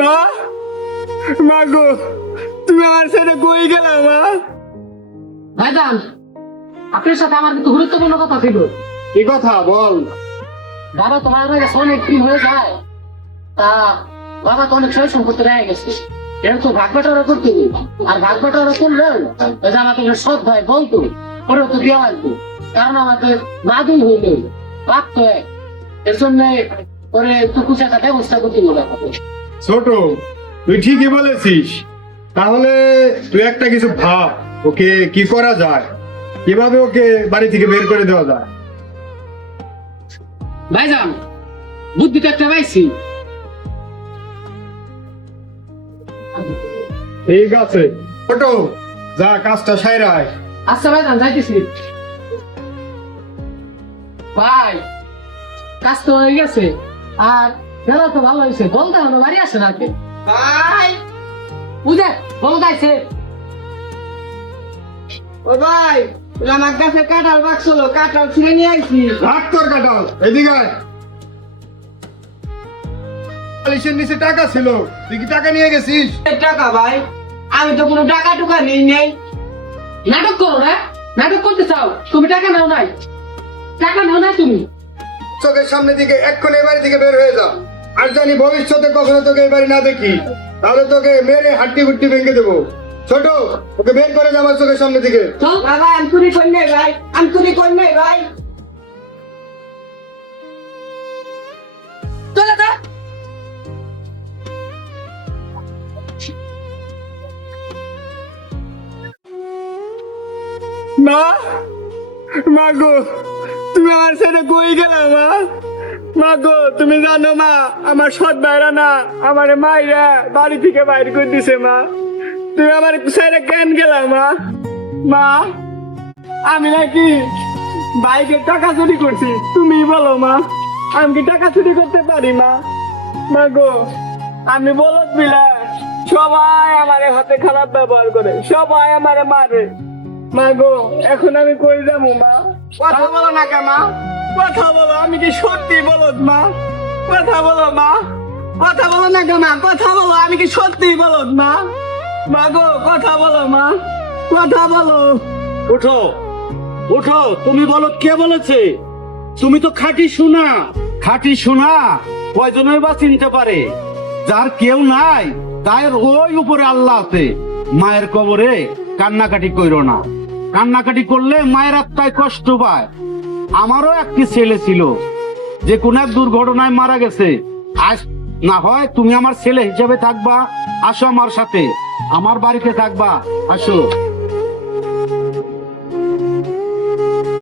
মা, মা গো, তুমি আমার সাথে কই গেলা মা? ভাইজান, আপনার সাথে আমার কিন্তু গুরুত্বপূর্ণ কথা ছিল। কি কথা বল? বাবা তোমার কাছে অনেক দিন হয়ে যায়, তা বাবা তো অনেক সয় সম্পত্তি রয়ে গেছে, এর তো ভাগ বাটোয়ারা করতে হবে। আর ভাগ বাটোয়ারা করলেও ওই যে আমাদের সৎ ভাই বলতো ওরা তো দেওয়া লাগতো, কারণ আমাদের মা দুই হইল বাপ তো এক, এর জন্য ওরে একটু কিছু একটা ব্যবস্থা করতে হবে। ছোট, তুই ঠিকই বলেছিস। তাহলে তুই একটা কিছু ভাব, ওকে কি করা যায়, কিভাবে ওকে বাড়ি থেকে বের করে দেওয়া যায়। ভাইজান, বুদ্ধিটা একটা পাইছি। ঠিক আছে ছোট, যা কাজটা সাইরায়। আচ্ছা ভাইজান, যাইতেছি। ভাই, কাজ তো হয়ে গেছে, আর খেলা তো ভালো হয়েছে। বলতে হবে বাড়ি আসে নাকি ভাই, বুঝে বলো যাইছে। ও ভাই, আমার কাছে কাঁঠাল বাক্স হলো, কাঁঠাল ছিঁড়ে নিয়ে আইছি। রাখ তোর কাটাল, এদিকে আয়। বালিশের নিচে টাকা ছিল, তুই কি টাকা নিয়ে গেছিস? এ টাকা ভাই, আমি তো কোনো টাকা টুকা নেই নেই। নাটক করো না, নাটক করতে চাও? তুমি টাকা নাও নাই, টাকা নাও নাই তুমি। চোখের সামনে দিকে এক্ষুনি এই বাড়ি থেকে বের হয়ে যা। আর জানি ভবিষ্যতে কখনো তোকে এই বাড়ি না দেখি, তাহলে তোকে মেরে হাড্ডি গুড্ডি ভেঙে দেবো। ছোট, ওকে বের করে যা আমার চোখের সামনে দিকে। চল। না ভাই, আমি চুরি করি নাই ভাই, আমি চুরি করি নাই ভাই। চলে যা। মা, মা গো, তুমি আমার সাথে কই গেলা মা? মা গো, তুমি জানো মা, আমার সৎ ভাইরা না আমার মাইরা বাড়ি থেকে বাইর করে দিছে মা। তুমি আমার সাইডে কেন গেলা মা? মা, আমি নাকি বাইকের টাকা চুরি করছি, তুমি বলো মা, আমি কি টাকা চুরি করতে পারি মা? মা গো, আমি বলত বিলা, সবাই আমার হাতে খারাপ ব্যবহার করে, সবাই আমারে মারে। মা গো, এখন আমি কই যাবো মা? কথা বলো না কে মা? কথা বলো, আমি কি সত্যি বলত মা? কথা বলো মা, কথা বলো না কে মা? কথা বলো, আমি কি সত্যি বলত মা? মা গো, কথা বলো মা, কথা বলো। উঠো উঠো, তুমি বলো কে বলেছে? তুমি তো খাঁটি সোনা। খাঁটি সোনা কয়জনের বা চিনতে পারে? যার কেউ নাই তার ওই উপরে আল্লাহ আছে। মায়ের কবরে কান্নাকাটি কইরো না, কান্নাকাটি করলে মায়ের আত্মায় কষ্ট পায়। আমারও একটি ছেলে ছিল, যে কোন এক দুর্ঘটনায় মারা গেছে। আজ না হয় তুমি আমার ছেলে হিসেবে থাকবা, আসো আমার সাথে, আমার বাড়িতে থাকবা, আসো।